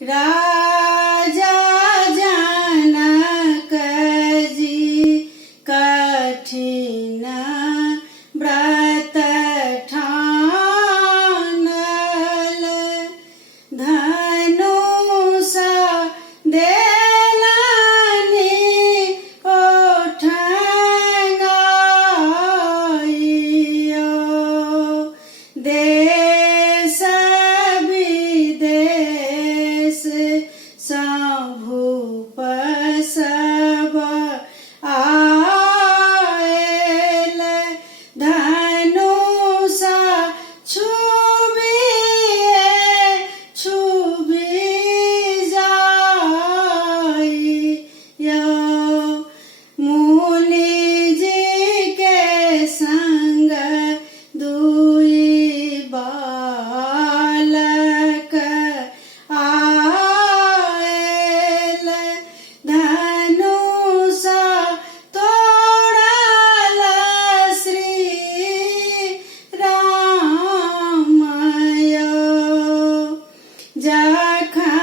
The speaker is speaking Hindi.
राजा जनक जी कठिन व्रत ठानल, धनुष देलनि ओठंगाइयो, देश विदेश सँ भूप सब आएल, धनुष छुबी जाइयो, मुनि जी के संग दुई बालक आएल, धनुष तोड़ल श्री रामयो, जखन